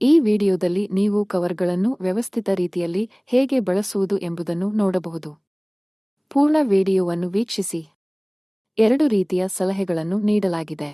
ಈ ವಿಡಿಯೋದಲ್ಲಿ ನೀವು ಕವರ್ಗಳನ್ನು ವ್ಯವಸ್ಥಿತ ರೀತಿಯಲ್ಲಿ ಹೇಗೆ ಬಳಸುವುದು ಎಂಬುದನ್ನು ನೋಡಬಹುದು. ಪೂರ್ಣ ವಿಡಿಯೋವನ್ನು ವೀಕ್ಷಿಸಿ. 2 ರೀತಿಯ ಸಲಹೆಗಳನ್ನು ನೀಡಲಾಗಿದೆ.